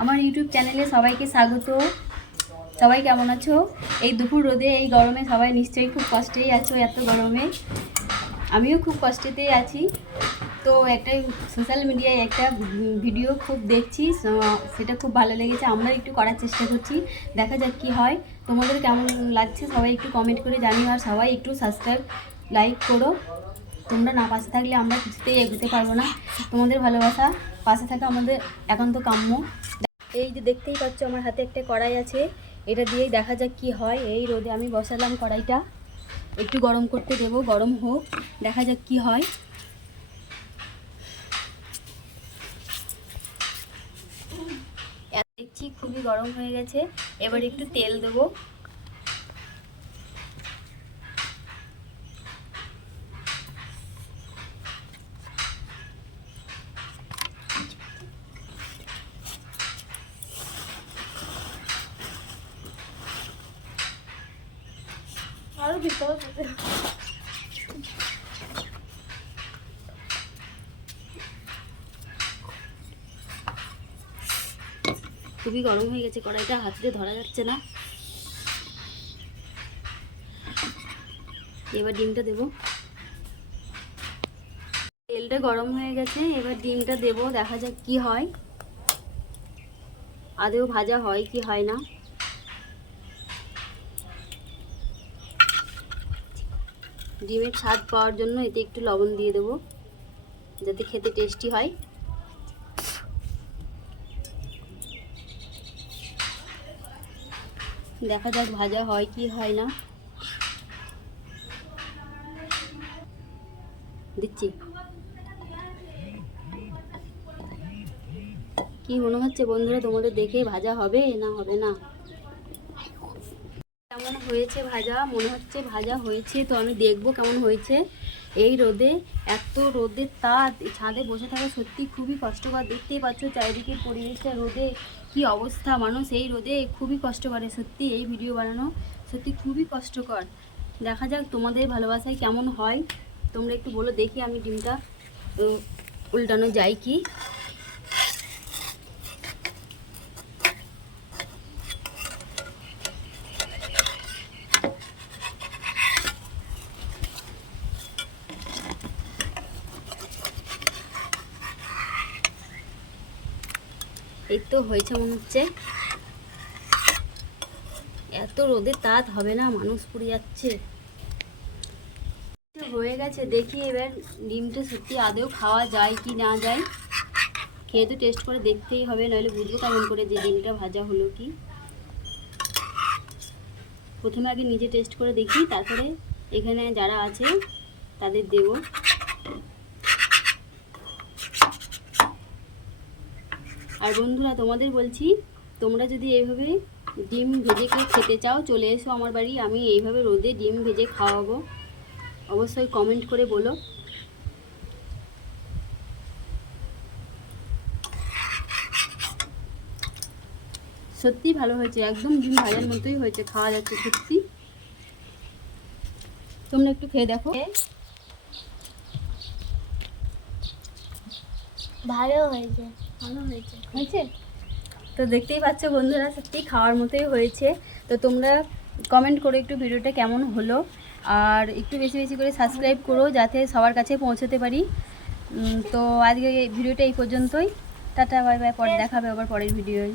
আমার ইউটিউব চ্যানেলে সবাইকে স্বাগত। সবাই কেমন আছো? এই দুপুর রোদে, এই গরমে সবাই নিশ্চয়ই খুব কষ্টেই আছো এত গরমে। আমিও খুব কষ্টেতেই আছি। তো একটা সোশ্যাল মিডিয়ায় একটা ভিডিও খুব দেখছি সেটা খুব ভালো লেগেছে। আমরা একটু করার চেষ্টা করছি, দেখা যাক কি হয়। তোমাদের কেমন লাগছে সবাই একটু কমেন্ট করে জানিও, আর সবাই একটু সাবস্ক্রাইব লাইক করো। তোমরা না পাশে থাকলে আমরা কিছুতেই এগোতে পারব না। তোমাদের ভালোবাসা পাশে থাকা আমাদের একান্ত কাম্য। এই যে দেখতেই পাচ্ছ আমার হাতে একটা কড়াই আছে। এটা দিয়েই দেখা যাক কি হয়। এই রোদে আমি বসালাম কড়াইটা। একটু গরম করতে দেবো, গরম হোক। দেখা যাক কি হয়। দেখছি খুবই গরম হয়ে গেছে। এবার একটু তেল দেবো। আরও ভিতরে খুবই গরম হয়ে গেছে, কড়াইটা হাতে ধরা যাচ্ছে না। এবার ডিমটা দেবো। তেলটা গরম হয়ে গেছে, এবার ডিমটা দেবো, দেখা যাক কি হয়। আদেও ভাজা হয় কি হয় না। ডিমের স্বাদ পাওয়ার জন্য এতে একটু লবণ দিয়ে দেবো, যাতে খেতে টেস্টি হয়। দেখা যাক ভাজা হয় কি হয় না। দিচ্ছি। কি মনে হচ্ছে বন্ধুরা, তোমাদের দেখে ভাজা হবে না হবে না? হয়েছে ভাজা, মনে হচ্ছে ভাজা হয়েছে, তো আমি দেখব কেমন হয়েছে। এই রোদে, এত রোদের তাপ ছাদে বসে থাকা সত্যি খুবই কষ্টকর। দেখতেই পাচ্ছ চারিদিকের পরিবেশটা রোদে, কি অবস্থা মানুষ, এই রোদে খুবই কষ্ট করে সত্যি এই ভিডিও বানানো সত্যি খুবই কষ্টকর। দেখা যাক তোমাদের ভালোবাসায় কেমন হয়। তোমরা একটু বলো দেখি আমি ডিমটা উল্টানো যায় কি। এই তো হয়েছে মনে হচ্ছে। এত রোদে তাত হবে না, মানুষ পুড়ে যাচ্ছে। হয়ে গেছে, দেখি এবার ডিমটা সত্যি আদেও খাওয়া যায় কি না যায়। খেয়ে তো টেস্ট করে দেখতেই হবে, নাহলে বুঝব কেমন করে যে ডিমটা ভাজা হলো কি। প্রথমে আগে নিজে টেস্ট করে দেখি, তারপরে এখানে যারা আছে তাদের দেবো। আর বন্ধুরা, তোমাদের বলছি, তোমরা যদি এইভাবে ডিম ভেজে খেতে চাও, চলে এসো আমার বাড়ি, আমি এইভাবে রোদে ডিম ভেজে খাওয়াবো। অবশ্যই কমেন্ট করে বলো। সত্যি ভালো হয়েছে, একদম ডিম ভাজার মতোই হয়েছে, খাওয়া যাচ্ছে সত্যি। তোমরা একটু খেয়ে দেখো। ভালো হয়েছে। ভালো হয়েছে। হয়েছে? তো দেখতেই পাচ্ছ বন্ধুরা সত্যি খাওয়ার মতোই হয়েছে। তো তোমরা কমেন্ট করে একটু ভিডিওটা কেমন হলো? আর একটু বেশি বেশি করে সাবস্ক্রাইব করো যাতে সবার কাছে পৌঁছতে পারি। তো আজকে এই ভিডিওটা এই পর্যন্তই। টাটা বাই বাই পরে দেখাবে আবার পরের ভিডিওয়।